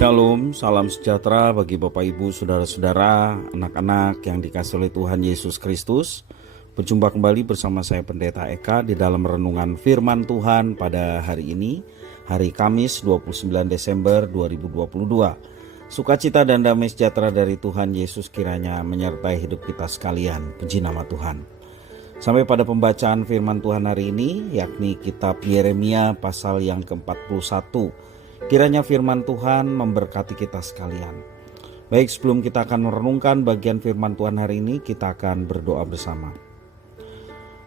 Shalom, salam sejahtera bagi Bapak Ibu, Saudara-saudara, anak-anak yang dikasihi oleh Tuhan Yesus Kristus. Berjumpa kembali bersama saya Pendeta Eka di dalam renungan firman Tuhan pada hari ini, hari Kamis 29 Desember 2022. Sukacita dan damai sejahtera dari Tuhan Yesus kiranya menyertai hidup kita sekalian. Puji nama Tuhan. Sampai pada pembacaan firman Tuhan hari ini, yakni kitab Yeremia pasal yang ke-41. Kiranya firman Tuhan memberkati kita sekalian. Baik, sebelum kita akan merenungkan bagian firman Tuhan hari ini, kita akan berdoa bersama.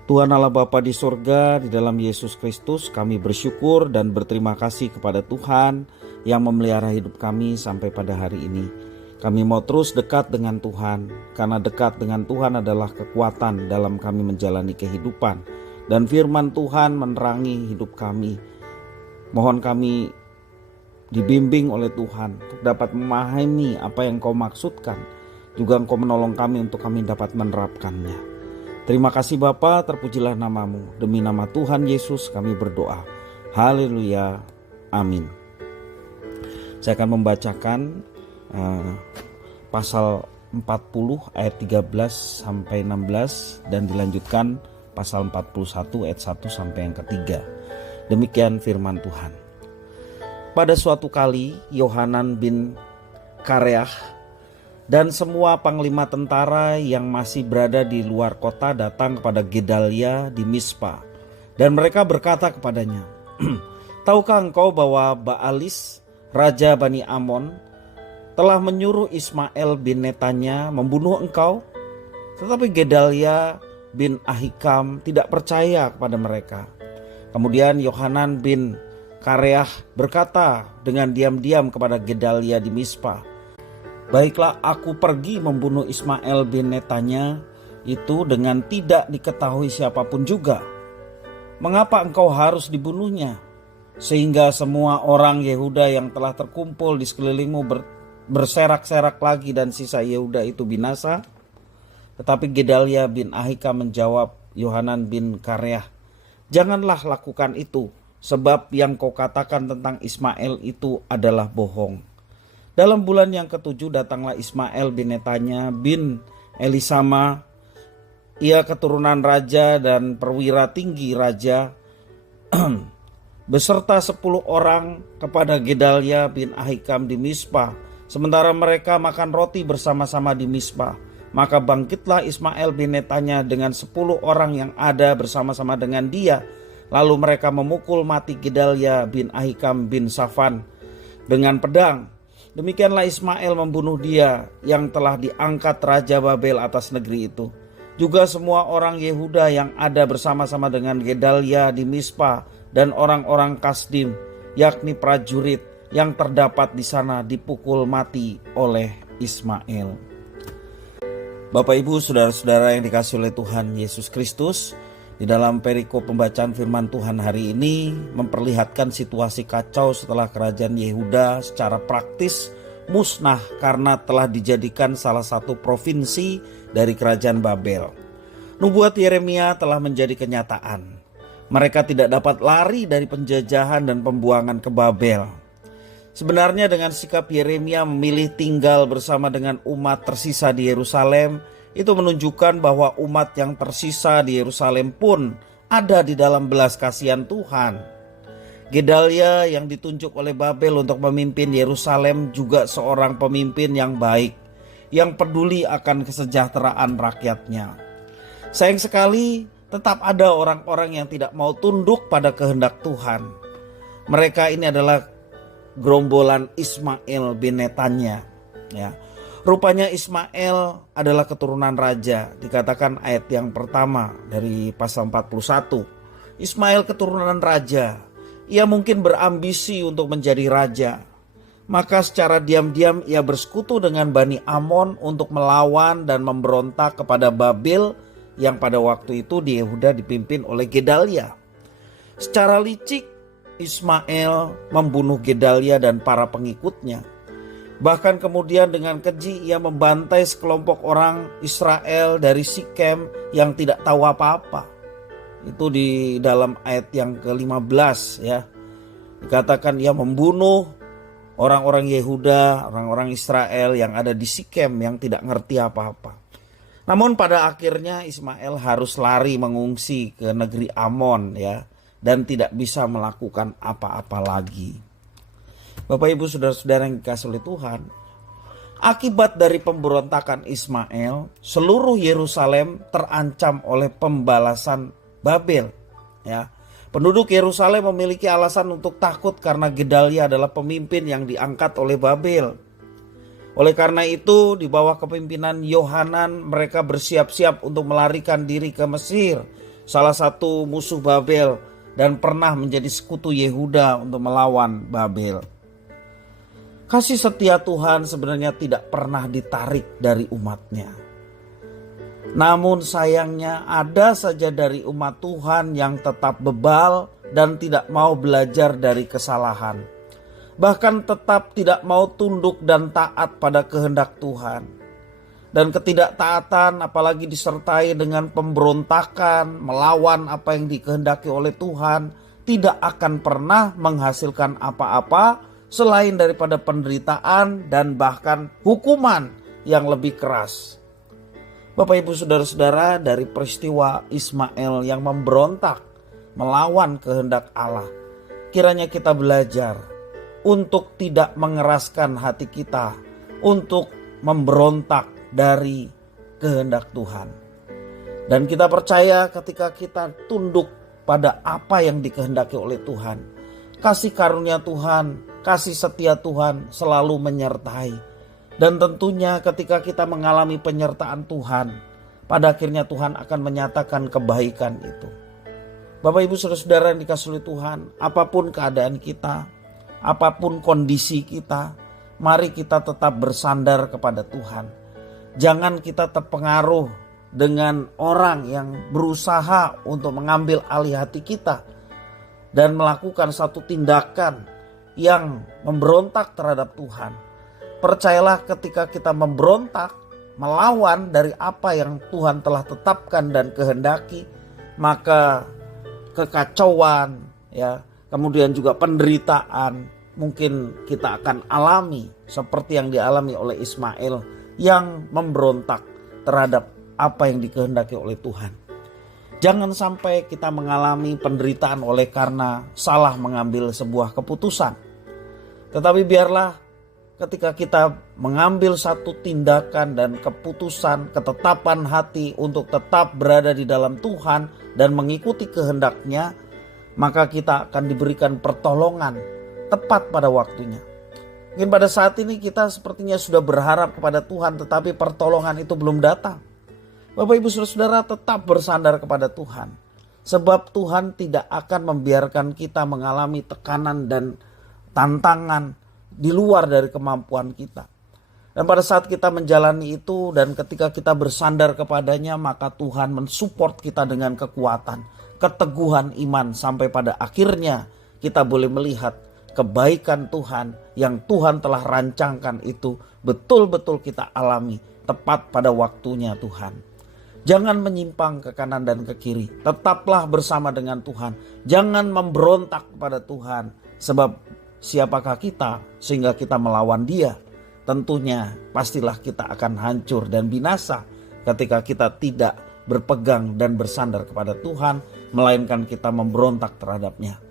Tuhan Allah Bapa di surga, di dalam Yesus Kristus, kami bersyukur dan berterima kasih kepada Tuhan yang memelihara hidup kami sampai pada hari ini. Kami mau terus dekat dengan Tuhan, karena dekat dengan Tuhan adalah kekuatan dalam kami menjalani kehidupan. Dan firman Tuhan menerangi hidup kami. Mohon kami dibimbing oleh Tuhan untuk dapat memahami apa yang Kau maksudkan. Juga Engkau menolong kami untuk kami dapat menerapkannya. Terima kasih Bapa, terpujilah nama-Mu. Demi nama Tuhan Yesus kami berdoa. Haleluya. Amin. Saya akan membacakan pasal 40 ayat 13 sampai 16 dan dilanjutkan pasal 41 ayat 1 sampai yang ketiga. Demikian firman Tuhan. Pada suatu kali Yohanan bin Kareah dan semua panglima tentara yang masih berada di luar kota datang kepada Gedalia di Mispa. Dan mereka berkata kepadanya, "Tahukah engkau bahwa Baalis, raja Bani Amon, telah menyuruh Ismail bin Netanya membunuh engkau?" Tetapi Gedalia bin Ahikam tidak percaya kepada mereka. Kemudian Yohanan bin Kareah berkata dengan diam-diam kepada Gedalia di Mispa, "Baiklah, aku pergi membunuh Ismail bin Netanya itu dengan tidak diketahui siapapun juga. Mengapa engkau harus dibunuhnya? Sehingga semua orang Yehuda yang telah terkumpul di sekelilingmu berserak-serak lagi dan sisa Yehuda itu binasa?" Tetapi Gedalia bin Ahikam menjawab Yohanan bin Kareah, "Janganlah lakukan itu. Sebab yang kau katakan tentang Ismail itu adalah bohong." Dalam bulan yang ketujuh datanglah Ismail bin Netanya bin Elisama, ia keturunan raja dan perwira tinggi raja, beserta 10 orang kepada Gedalia bin Ahikam di Mispa. Sementara mereka makan roti bersama-sama di Mispa, maka bangkitlah Ismail bin Netanya dengan 10 orang yang ada bersama-sama dengan dia. Lalu mereka memukul mati Gedalia bin Ahikam bin Safan dengan pedang. Demikianlah Ismail membunuh dia yang telah diangkat Raja Babel atas negeri itu. Juga semua orang Yehuda yang ada bersama-sama dengan Gedalia di Mispa dan orang-orang Kasdim, yakni prajurit yang terdapat di sana, dipukul mati oleh Ismail. Bapak Ibu, saudara-saudara yang dikasihi oleh Tuhan Yesus Kristus, di dalam perikop pembacaan firman Tuhan hari ini memperlihatkan situasi kacau setelah kerajaan Yehuda secara praktis musnah karena telah dijadikan salah satu provinsi dari kerajaan Babel. Nubuat Yeremia telah menjadi kenyataan. Mereka tidak dapat lari dari penjajahan dan pembuangan ke Babel. Sebenarnya dengan sikap Yeremia memilih tinggal bersama dengan umat tersisa di Yerusalem, itu menunjukkan bahwa umat yang tersisa di Yerusalem pun ada di dalam belas kasihan Tuhan. Gedalia yang ditunjuk oleh Babel untuk memimpin Yerusalem juga seorang pemimpin yang baik, yang peduli akan kesejahteraan rakyatnya. Sayang sekali tetap ada orang-orang yang tidak mau tunduk pada kehendak Tuhan. Mereka ini adalah gerombolan Ismail bin Netanya, ya. Rupanya Ismail adalah keturunan raja. Dikatakan ayat yang pertama dari pasal 41. Ismail keturunan raja. Ia mungkin berambisi untuk menjadi raja. Maka secara diam-diam ia bersekutu dengan Bani Amon untuk melawan dan memberontak kepada Babel yang pada waktu itu di Yehuda dipimpin oleh Gedalia. Secara licik Ismail membunuh Gedalia dan para pengikutnya. Bahkan kemudian dengan keji ia membantai sekelompok orang Israel dari Sikem yang tidak tahu apa-apa. Itu di dalam ayat yang ke-15 ya. Dikatakan ia membunuh orang-orang Yehuda, orang-orang Israel yang ada di Sikem yang tidak ngerti apa-apa. Namun pada akhirnya Ismail harus lari mengungsi ke negeri Amon ya, dan tidak bisa melakukan apa-apa lagi. Bapak Ibu saudara-saudara yang dikasihi oleh Tuhan, akibat dari pemberontakan Ismail, seluruh Yerusalem terancam oleh pembalasan Babel ya. Penduduk Yerusalem memiliki alasan untuk takut karena Gedalia adalah pemimpin yang diangkat oleh Babel. Oleh karena itu, di bawah kepemimpinan Yohanan, mereka bersiap-siap untuk melarikan diri ke Mesir, salah satu musuh Babel, dan pernah menjadi sekutu Yehuda untuk melawan Babel. Kasih setia Tuhan sebenarnya tidak pernah ditarik dari umatnya. Namun sayangnya ada saja dari umat Tuhan yang tetap bebal dan tidak mau belajar dari kesalahan. Bahkan tetap tidak mau tunduk dan taat pada kehendak Tuhan. Dan ketidaktaatan apalagi disertai dengan pemberontakan, melawan apa yang dikehendaki oleh Tuhan, tidak akan pernah menghasilkan apa-apa selain daripada penderitaan dan bahkan hukuman yang lebih keras. Bapak Ibu saudara-saudara, dari peristiwa Ismail yang memberontak melawan kehendak Allah, kiranya kita belajar untuk tidak mengeraskan hati kita untuk memberontak dari kehendak Tuhan. Dan kita percaya ketika kita tunduk pada apa yang dikehendaki oleh Tuhan, kasih karunia Tuhan, kasih setia Tuhan selalu menyertai. Dan tentunya ketika kita mengalami penyertaan Tuhan, pada akhirnya Tuhan akan menyatakan kebaikan itu. Bapak Ibu saudara-saudara yang dikasihi oleh Tuhan, apapun keadaan kita, apapun kondisi kita, mari kita tetap bersandar kepada Tuhan. Jangan kita terpengaruh dengan orang yang berusaha untuk mengambil alih hati kita dan melakukan satu tindakan yang memberontak terhadap Tuhan. Percayalah ketika kita memberontak, melawan dari apa yang Tuhan telah tetapkan dan kehendaki, maka kekacauan ya, kemudian juga penderitaan mungkin kita akan alami seperti yang dialami oleh Ismail yang memberontak terhadap apa yang dikehendaki oleh Tuhan. Jangan sampai kita mengalami penderitaan oleh karena salah mengambil sebuah keputusan. Tetapi biarlah ketika kita mengambil satu tindakan dan keputusan, ketetapan hati untuk tetap berada di dalam Tuhan dan mengikuti kehendaknya, maka kita akan diberikan pertolongan tepat pada waktunya. Mungkin pada saat ini kita sepertinya sudah berharap kepada Tuhan, tetapi pertolongan itu belum datang. Bapak Ibu saudara-saudara, tetap bersandar kepada Tuhan. Sebab Tuhan tidak akan membiarkan kita mengalami tekanan dan tantangan di luar dari kemampuan kita. Dan pada saat kita menjalani itu dan ketika kita bersandar kepadanya, maka Tuhan mensupport kita dengan kekuatan, keteguhan iman, sampai pada akhirnya kita boleh melihat kebaikan Tuhan yang Tuhan telah rancangkan itu betul-betul kita alami tepat pada waktunya Tuhan. Jangan menyimpang ke kanan dan ke kiri, tetaplah bersama dengan Tuhan. Jangan memberontak kepada Tuhan, sebab siapakah kita sehingga kita melawan Dia? Tentunya pastilah kita akan hancur dan binasa ketika kita tidak berpegang dan bersandar kepada Tuhan, melainkan kita memberontak terhadapnya.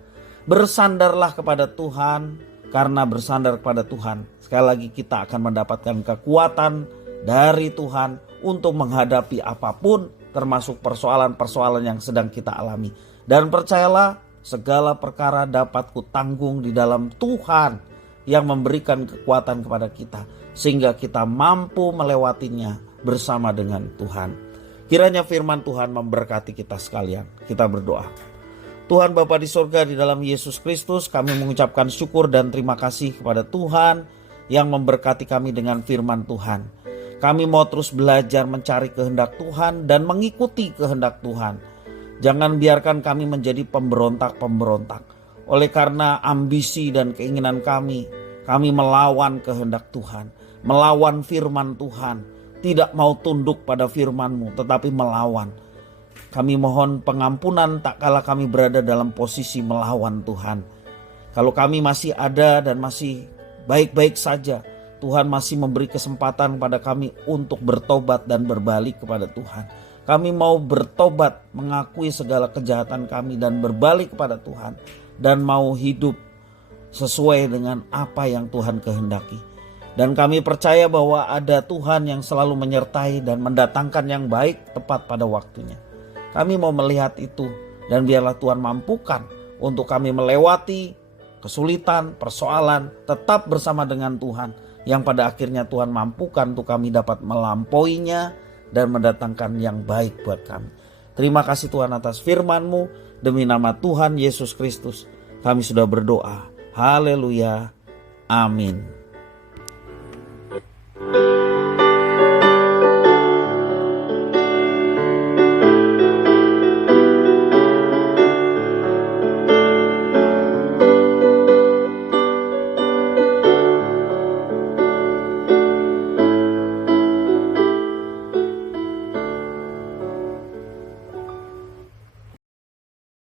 Bersandarlah kepada Tuhan, karena bersandar kepada Tuhan, sekali lagi kita akan mendapatkan kekuatan dari Tuhan untuk menghadapi apapun, termasuk persoalan-persoalan yang sedang kita alami. Dan percayalah, segala perkara dapat kutanggung di dalam Tuhan yang memberikan kekuatan kepada kita, sehingga kita mampu melewatinya bersama dengan Tuhan. Kiranya firman Tuhan memberkati kita sekalian. Kita berdoa. Tuhan Bapa di sorga, di dalam Yesus Kristus, kami mengucapkan syukur dan terima kasih kepada Tuhan yang memberkati kami dengan firman Tuhan. Kami mau terus belajar mencari kehendak Tuhan dan mengikuti kehendak Tuhan. Jangan biarkan kami menjadi pemberontak-pemberontak. Oleh karena ambisi dan keinginan kami melawan kehendak Tuhan, melawan firman Tuhan, tidak mau tunduk pada firman-Mu, tetapi melawan. Kami mohon pengampunan tak kala kami berada dalam posisi melawan Tuhan. Kalau kami masih ada dan masih baik-baik saja, Tuhan masih memberi kesempatan kepada kami untuk bertobat dan berbalik kepada Tuhan. Kami mau bertobat, mengakui segala kejahatan kami dan berbalik kepada Tuhan. Dan mau hidup sesuai dengan apa yang Tuhan kehendaki. Dan kami percaya bahwa ada Tuhan yang selalu menyertai dan mendatangkan yang baik tepat pada waktunya. Kami mau melihat itu, dan biarlah Tuhan mampukan untuk kami melewati kesulitan, persoalan, tetap bersama dengan Tuhan, yang pada akhirnya Tuhan mampukan untuk kami dapat melampauinya dan mendatangkan yang baik buat kami. Terima kasih Tuhan atas firman-Mu, demi nama Tuhan Yesus Kristus kami sudah berdoa. Haleluya. Amin.